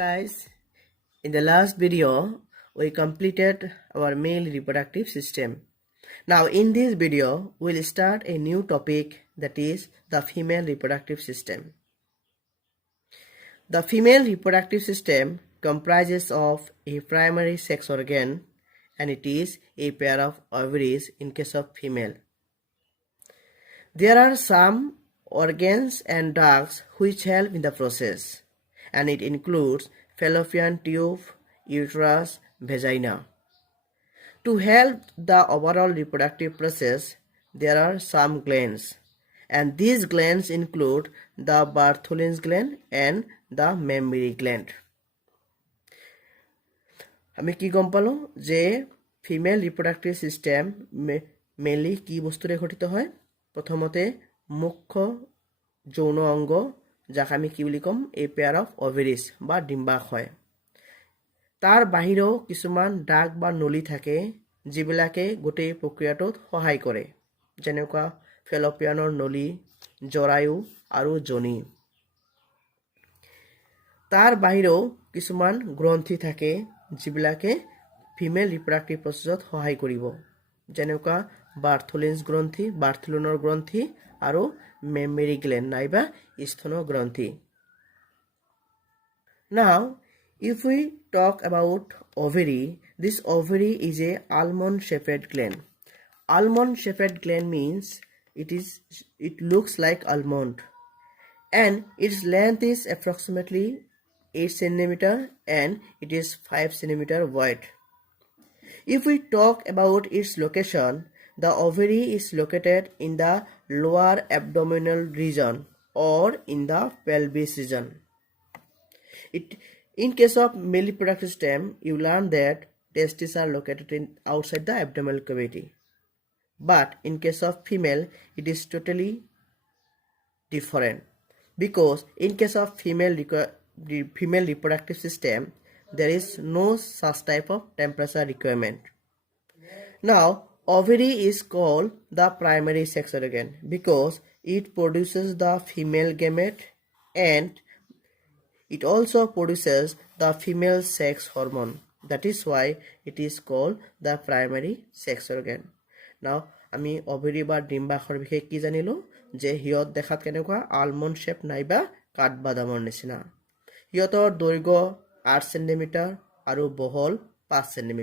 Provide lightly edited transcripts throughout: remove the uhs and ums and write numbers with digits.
guys, in the last video we completed our male reproductive system. Now in this video we'll start a new topic, that is the female reproductive system. The female reproductive system comprises of a primary sex organ, and it is a pair of ovaries in case of female. There are some organs and ducts which help in the process, and it includes fallopian tube, uterus, vagina. To help the overall reproductive process, there are some glands, and these glands include the Bartholin's gland and the mammary gland. আমি কি গম পালো যে female reproductive system mainly কি বস্তুৰে গঠিত হয়? প্ৰথমতে মুখ্য যৌন অংগ, যাক আমি কি বুলি কম, এ পেয়াৰ অফ অভেৰিজ বা ডিম্বাশয় হয়। তাৰ বাহিৰেও কিছুমান দাগ বা নলী থাকে যিবিলাকে গোটেই প্ৰক্ৰিয়াটোত সহায় কৰে, যেনেকুৱা ফেলোপিয়ানৰ নলী, জৰায়ু আৰু যোনি। তাৰ বাহিৰেও কিছুমান গ্ৰন্থি থাকে যিবিলাকে ফিমেল ৰিপ্ৰডাক্টিভ প্ৰচেছত সহায় কৰিব, যেনেকুৱা বাৰ্থলিনছ গ্ৰন্থি, বাৰ্থলিনৰ গ্ৰন্থি আৰু মেমৰী গ্লেণ্ড নাইবা স্তন গ্ৰন্থি। Now, if we talk about ovary, this ovary is a almond-shaped gland. Almond-shaped gland means it looks like almond, and its length is approximately 8 cm and it is 5 cm wide. If we talk about its location, the ovary is located in the lower abdominal region or in the pelvis region. In case of male reproductive system, you learn that testes are located outside the abdominal cavity. But in case of female, it is totally different, because in case of female reproductive system, there is no such type of temperature requirement. Now, ovary is called the primary sex organ because it produces the female gamete, and it also produces the female sex hormone. That is why it is called the primary sex organ. Now, আমি ovary বা ডিম্বাশয়ৰ বিষয়ে কি জানিলো, যে হিয়ত দেখাত কেনেকুৱা almond shape নাইবা কাঠবাদামৰ নিচিনা। হিয়তৰ দৈৰ্ঘ্য 8 cm আৰু বহল 5 cm।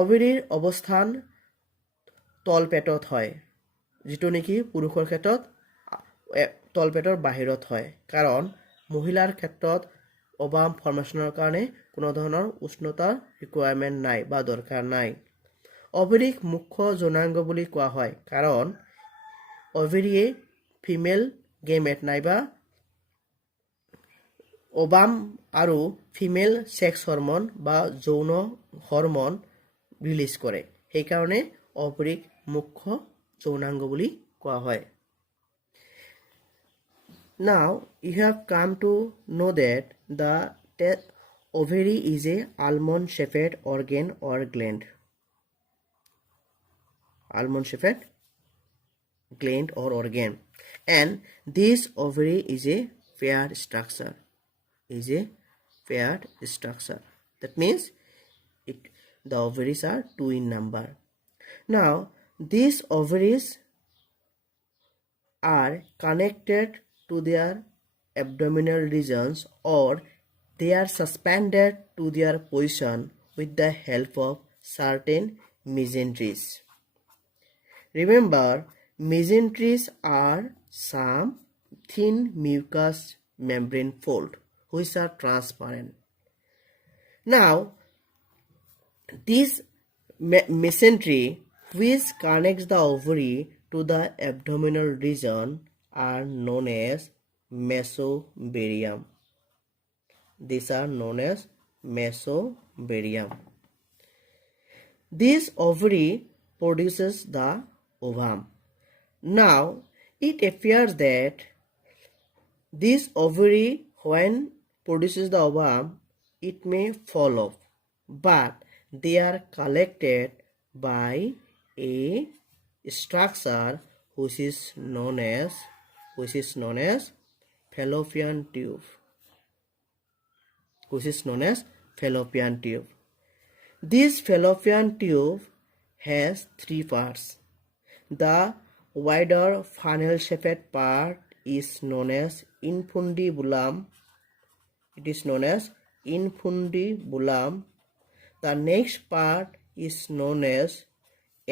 অভেৰীৰ অৱস্থান তলপেটত হয়, যিটো নেকি পুৰুষৰ ক্ষেত্ৰত তলপেটৰ বাহিৰত হয়, কাৰণ মহিলাৰ ক্ষেত্ৰত ওভাম ফৰ্মেশ্যনৰ কাৰণে কোনো ধৰণৰ উষ্ণতাৰ ৰিকুৱাৰমেণ্ট নাই বা দৰকাৰ নাই। অভেৰীক মুখ্য যৌনাংগ বুলি কোৱা হয় কাৰণ অভেৰীয়ে ফিমেল গেমেট নাইবা ওভাম আৰু ফিমেল সেক্স হৰমন বা যৌন হৰমন ৰিলিজ কৰে, সেইকাৰণে অভেৰীক মুখ্য যৌনাংগ বুলি কোৱা হয়। Now, you have come to know that the ovary is a almond-shaped organ or gland. Almond-shaped gland or organ, and this ovary is a paired structure. That means the ovaries are 2 in number. Now, these ovaries are connected to their abdominal regions, or they are suspended to their position with the help of certain mesenteries. Remember, mesenteries are some thin mucous membrane folds which are transparent. Now, this mesentery which connects the ovary to the abdominal region are known as mesothelium. These are known as mesothelium. This ovary produces the ovum. Now, it appears that this ovary, when produces the ovum, it may fall off, but they are collected by a structure which is known as fallopian tube. which is known as fallopian tube. This fallopian tube has three parts. The wider funnel-shaped part is known as infundibulum. It is known as infundibulum. The next part is known as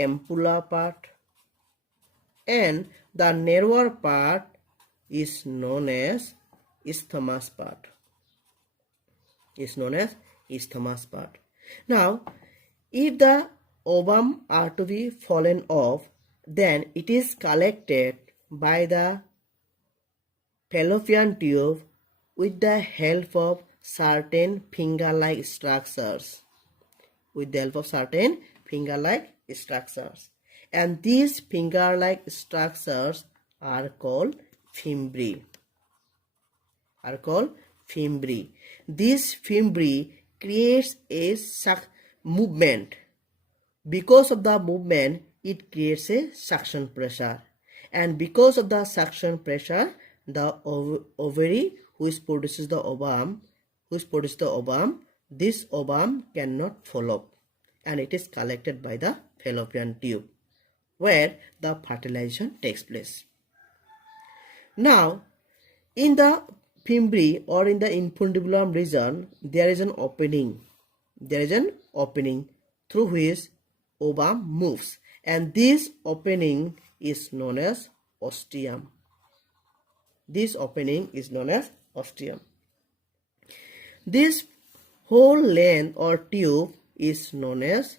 ampulla part, and the narrower part is known as isthmus part. Now, if the ovum are to be fallen off, then it is collected by the fallopian tube with the help of certain finger-like structures. And these finger-like structures are called fimbriae. This fimbriae creates a movement. Because of the movement, it creates a suction pressure, and because of the suction pressure, the ovary which produces the ovum, this ovum cannot fall off, and it is collected by the fallopian tube, where the fertilization takes place. Now, in the fimbriae or in the infundibulum region, there is an opening. Through which ovum moves, and this opening is known as ostium. This whole length or tube is known as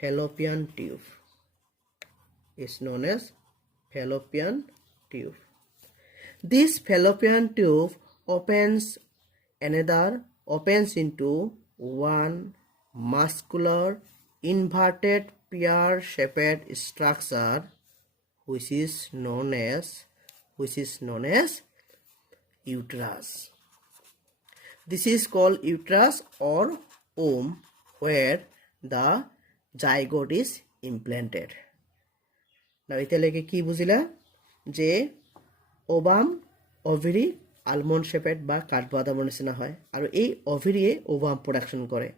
fallopian tube. This fallopian tube opens into one muscular inverted pear-shaped structure which is known as uterus. This is called uterus or womb, where the zygote is implanted. Now এতিয়ালৈকে কি বুজিলা যে ovum ovary almond shaped বা কাঠবাদামৰ নিচিনা হয়, আৰু এই ovary ovum production কৰে,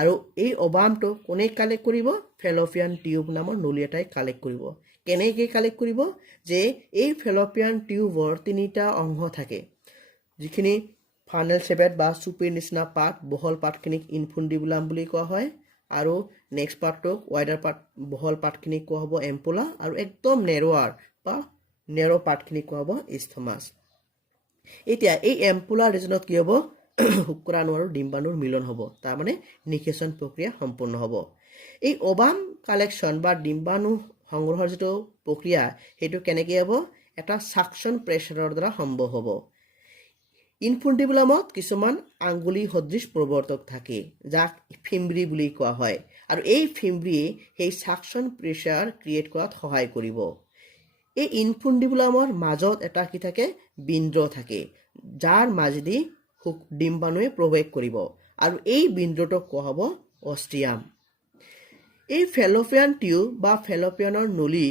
আৰু এই ওভামটো কোনে কালেক্ট কৰিব? fallopian tube নামৰ নলী এটাই কালেক্ট কৰিব। কেনেকৈ কালেক্ট কৰিব? যে এই fallopian টিউবৰ তিনিটা অংশ থাকে, যিখিনি ফানেল শেপেড বা চুপিৰ নিচিনা পাৰ্ট, বহল পাৰ্টখিনিক ইনফুন্ডিবুলাম বুলি কোৱা হয়, আৰু নেক্সট পাৰ্টটোক ওয়াইডাৰ পাৰ্ট বহল পাৰ্টখিনিক কোৱা হ'ব এম্পুলা, আৰু একদম নেৰো পাৰ্টখিনিক কোৱা হ'ব ইস্থমাছ। এতিয়া এই এম্পুলাৰ ৰিজনত কি হ'ব? শুক্ৰাণু আৰু ডিম্বাণুৰ মিলন হ'ব, তাৰ মানে নিষেচন প্ৰক্ৰিয়া সম্পূৰ্ণ হ'ব। এই ওভাম কালেকশ্যন বা ডিম্বাণু সংগ্ৰহৰ যিটো প্ৰক্ৰিয়া, সেইটো কেনেকৈ হ'ব? এটা সাকশন প্ৰেছাৰৰ দ্বাৰা সম্ভৱ হ'ব। ইনফুন্ডিবুলামত কিছুমান আঙ্গুলি সদৃশ প্ৰৱৰ্তক থাকে, যাক ফিম্ব্ৰি বুলি কোৱা হয়, আৰু এই ফিম্ব্ৰিয়ে সেই সাকশন প্ৰেছাৰ ক্ৰিয়েট কৰাত সহায় কৰিব। এই ইনফুন্ডিবুলামৰ মাজত এটা কি থাকে? বিন্দ্ৰ থাকে, যাৰ মাজেদি ডিম্বাণুৱে প্ৰৱেশ কৰিব, আৰু এই বিন্দ্ৰটোক কোৱা হ'ব অষ্ট্ৰিয়াম। এই ফেলোপিয়ান টিউব বা ফেলোপিয়ানৰ নলী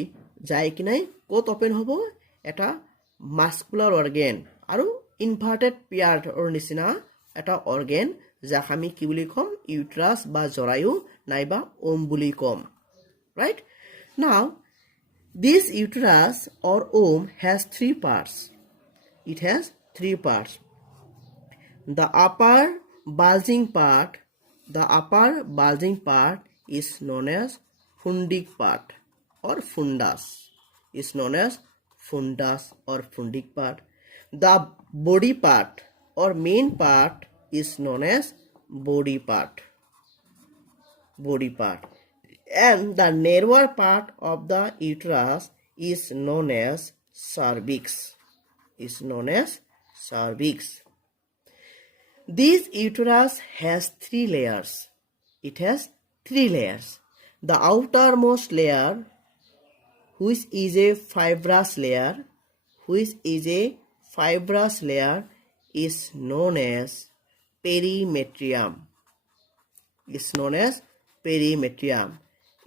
যাই কিনে ক'ত অপেন হ'ব? এটা মাস্কুলাৰ অৰ্গেন আৰু ইনভাৰ্টেড পেয়াৰৰ নিচিনা এটা অৰ্গেন, যাক আমি কি বুলি ক'ম? ইউট্ৰাছ বা জৰায়ু নাইবা ওম বুলি ক'ম, right? Now this uterus or womb has three parts. It has three parts. The upper bulging part is known as fundic part or fundus. The body part or main part is known as body part. And the narrower part of the uterus is known as cervix. This uterus has three layers. The outermost layer, which is a fibrous layer, is known as perimetrium.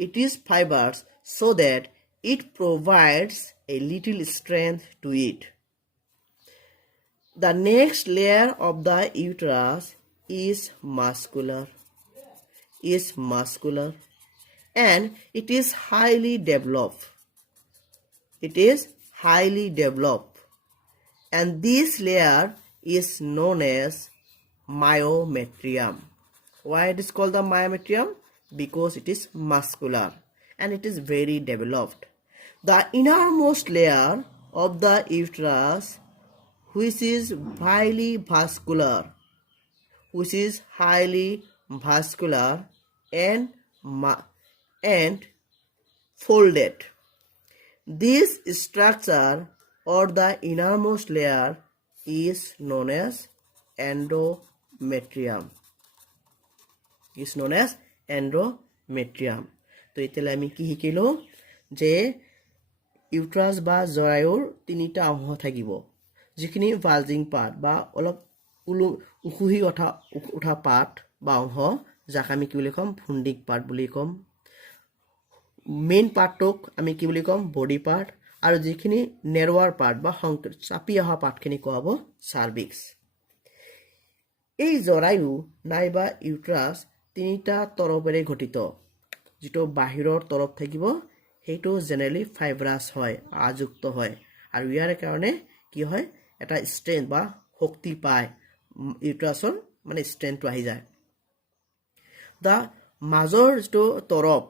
It is fibers so that it provides a little strength to it. The next layer of the uterus is muscular, and it is highly developed. It is highly developed, and this layer is known as myometrium. Why it is called the myometrium? Because it is muscular and it is very developed. The innermost layer of the uterus, which is highly vascular, and folded. This structure or the innermost layer is known as endometrium. তো এতিয়া আমি কি শিকিলো যে ইউট্ৰাছ বা জৰায়ুৰ তিনিটা অংশ থাকিব, যিখিনি ভালজিং পাৰ্ট বা অলপ উখুহি উঠা পাৰ্ট বা অংশ, যাক আমি কি বুলি ক'ম ফুণ্ডিক পাৰ্ট বুলি ক'ম। মেইন পাৰ্টটোক আমি কি বুলি ক'ম বডি পাৰ্ট, আৰু যিখিনি নেৰৱাৰ পাৰ্ট বা চাপি অহা পাৰ্টখিনি কোৱা হ'ব চাৰ্ভিক্স। এই জৰায়ু নাইবা ইউট্ৰাছ তিনিটা তৰফেৰে গঠিত। যিটো বাহিৰৰ তৰফ থাকিব সেইটো জেনেৰেলি ফাইব্ৰাছ হয়, আযুক্ত হয়, আৰু ইয়াৰ কাৰণে কি হয় এটা ষ্ট্ৰেংথ বা শক্তি পায়, ইউট্ৰাছৰ মানে ষ্ট্ৰেংথটো আহি যায়। দা মাজৰ যিটো তৰফ,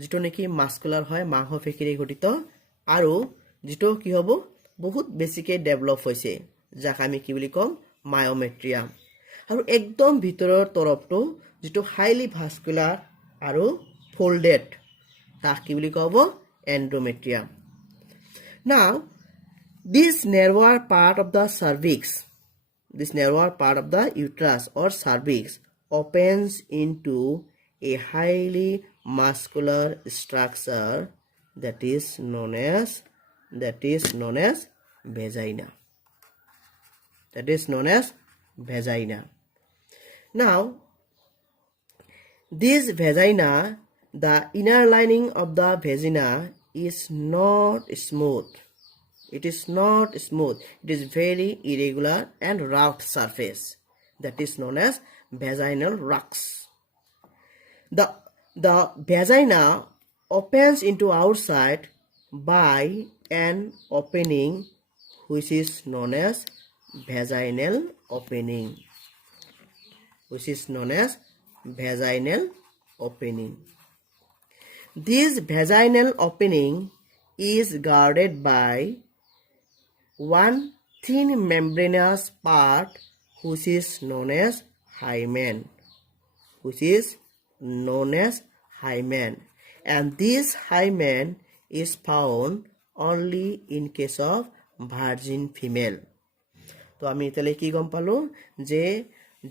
যিটো নেকি মাস্কুলাৰ হয়, মাংসপেশীৰে গঠিত, আৰু যিটো কি হ'ব বহুত বেছিকৈ ডেভেলপ হৈছে, যাক আমি কি বুলি ক'ম মায়োমেট্ৰিয়াম। আৰু একদম ভিতৰৰ তৰফটো যিটো হাইলি ভাস্কুলাৰ আৰু folded, তাক কি বুলি ক'ব endometrium. Now this narrower part of the cervix, this narrower part of the uterus or cervix opens into a highly muscular structure that is known as vagina. Now this vagina, the inner lining of the vagina is not smooth. It is very irregular and rough surface that is known as vaginal rux. The vagina opens into outside by an opening which is known as vaginal opening. This vaginal opening is guarded by one thin membranous part which is known as hymen. And this hymen is found only in case of virgin female. তো আমি এতিয়ালৈ কি গম পালো যে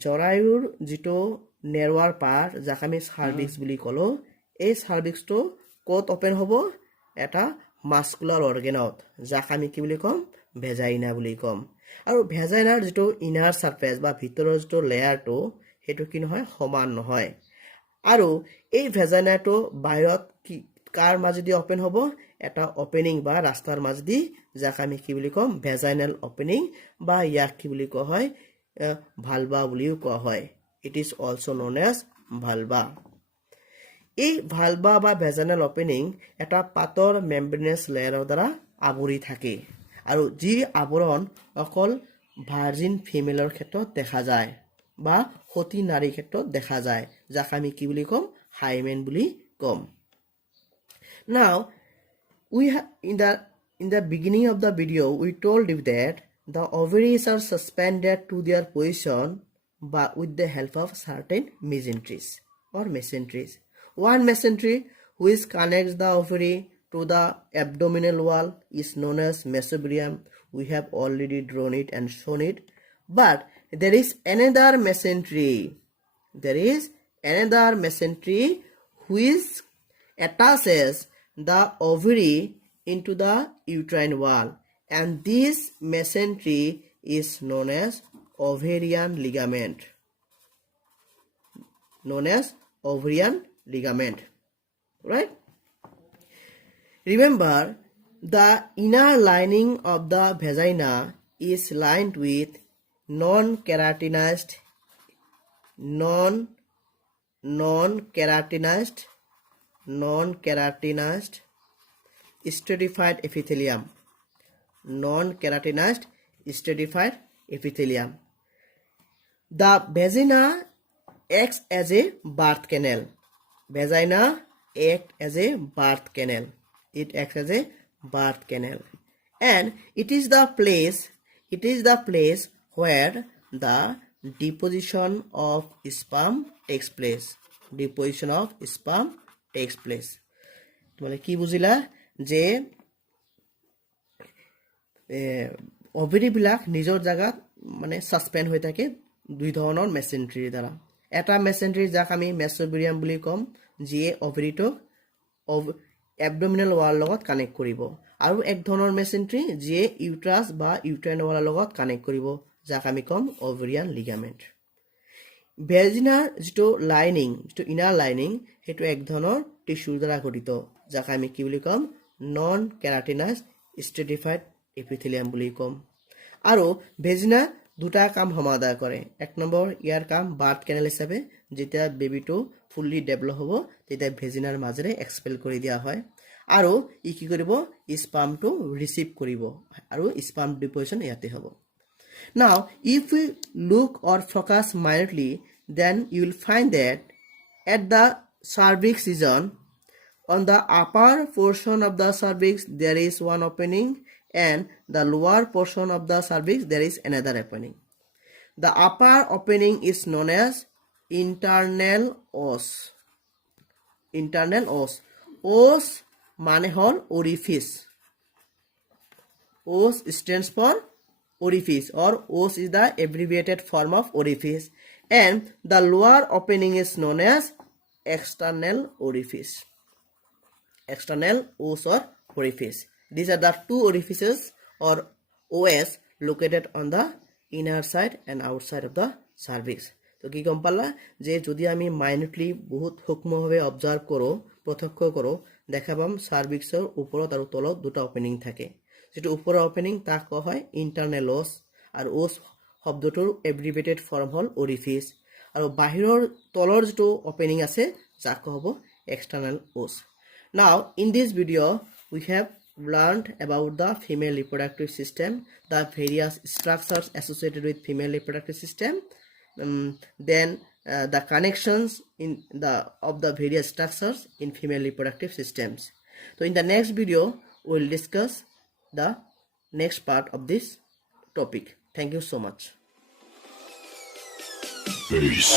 জৰায়ুৰ যিটো নেৰৱাৰ part, যাক আমি চাৰ্ভিক্স বুলি ক'লো, এই চাৰ্ভিক্সটো ক'ত অপেন হ'ব? এটা মাস্কুলাৰ অৰ্গেনত, যাক আমি কি বুলি ক'ম ভেজাইনা বুলি ক'ম। আৰু ভেজাইনাৰ যিটো ইনাৰ চাৰ্ফেচ বা ভিতৰৰ যিটো লেয়াৰটো, সেইটো কি নহয় সমান নহয়। আৰু এই ভেজাইনাটো বাহিৰত কাৰ মাজেদি অপেন হ'ব? এটা অপেনিং বা ৰাস্তাৰ মাজেদি, যাক আমি কি বুলি ক'ম ভেজাইনেল অপেনিং, বা ইয়াক কি বুলি কোৱা হয় ভালভা বুলিও কোৱা হয়। It is also' known as vulva. এই ভালভা বা ভেজাইনেল অপেনিং এটা পাতৰ মেম্ব্ৰেনাছ লেয়াৰৰ দ্বাৰা আৱৰি থাকে, আৰু যি আৱৰণ অকল ভাৰ্জিন ফিমেলৰ ক্ষেত্ৰত দেখা যায় বা সতী নাৰীৰ ক্ষেত্ৰত দেখা যায়, যাক আমি কি বুলি ক'ম হাইমেন বুলি ক'ম। Now in the beginning of the video we told you that the ovaries are suspended to their position but with the help of certain mesenteries. One mesentery which connects the ovary to the abdominal wall is known as mesobrium. We have already drawn it and shown it. But there is another mesentery. Which attaches the ovary into the uterine wall, and this mesentery is known as ovarian ligament. Right? Remember, the inner lining of the vagina is lined with non-keratinized stratified epithelium. Non-keratinized stratified epithelium. The vagina acts as a birth canal. Vagina acts as a birth canal. It acts as a birth canal, and it is the place where the deposition of sperm takes place. Deposition of sperm takes place. তোমালে কি বুজিলা যে ovary বিলাক নিজৰ জায়গাত মানে suspend হৈ থাকে দুই ধৰণৰ মেচিনট্ৰিৰ দ্বাৰা। এটা মেচিনট্ৰি যাক আমি মেসোবেৰিয়াম বুলি কম, যিয়ে ওভাৰিটোক এবডোমিনাল ওয়াল লগত কানেক্ট কৰিব, আৰু এক ধৰণৰ মেচিনট্ৰি যিয়ে ইউট্ৰাছ বা ইউটেৰাইন ওয়ালৰ লগত কানেক্ট কৰিব, যাক আমি কম ওভাৰিয়ান লিগামেন্ট। ভেজিনাৰ যেটো লাইনিং, যেটো ইনাৰ লাইনিং, হেতু এক ধৰণৰ টিস্যুৰ দ্বাৰা গঠিত, যাক আমি কি বুলি কম নন কেৰাটিনাইজড স্ট্ৰেটিফাইড এপিথেলিয়াম বুলি কম। আৰু ভেজিনা দুটা কাম সমাধান কৰে। এক নম্বৰ ইয়াৰ কাম বাৰ্থ কেনেল হিচাপে, যেতিয়া বেবিটো ফুল্লি ডেভেলপ হ'ব তেতিয়া ভেজিনাৰ মাজেৰে এক্সপেল কৰি দিয়া হয়, আৰু ই কি কৰিব স্পামটো ৰিসিভ কৰিব, আৰু স্পাম ডিপোজিশন ইয়াতে হ'ব। Now if we look or focus minutely, then you will find that at the cervix region, on the upper portion of the cervix there is one opening, and the lower portion of the cervix there is another opening. The upper opening is known as internal os. Internal os. Os মানে হল orifice. Os stands for orifice, or os is the abbreviated form of orifice, and the lower opening is known as external orifice. External os or orifice. These are the two orifices or os located on the inner side and outside of the cervix. তো কি গম পালা যে যদি আমি মাইনুটলি বহুত সূক্ষ্মভাৱে observe করো, প্রত্যক্ষ করো, দেখা পাম সার্ভিক্সৰ ওপৰত আৰু তলত দুটা ওপেনিং থাকে। যেটো ওপৰৰ ওপেনিং তাক কোৱা হয় ইন্টাৰনেল ওস, আৰু ওস শব্দটোৰ এব্ৰিভিয়েটেড ফৰ্ম হল অৰিফিস, আৰু বাহিৰৰ তলৰ যেটো ওপেনিং আছে যাক কোৱা হ'ব external ওস। Now in this video we have learned about the female reproductive system, the various structures associated with female reproductive system, then the connections of the various structures in female reproductive systems. So in the next video we will discuss the next part of this topic. Thank you so much. Peace.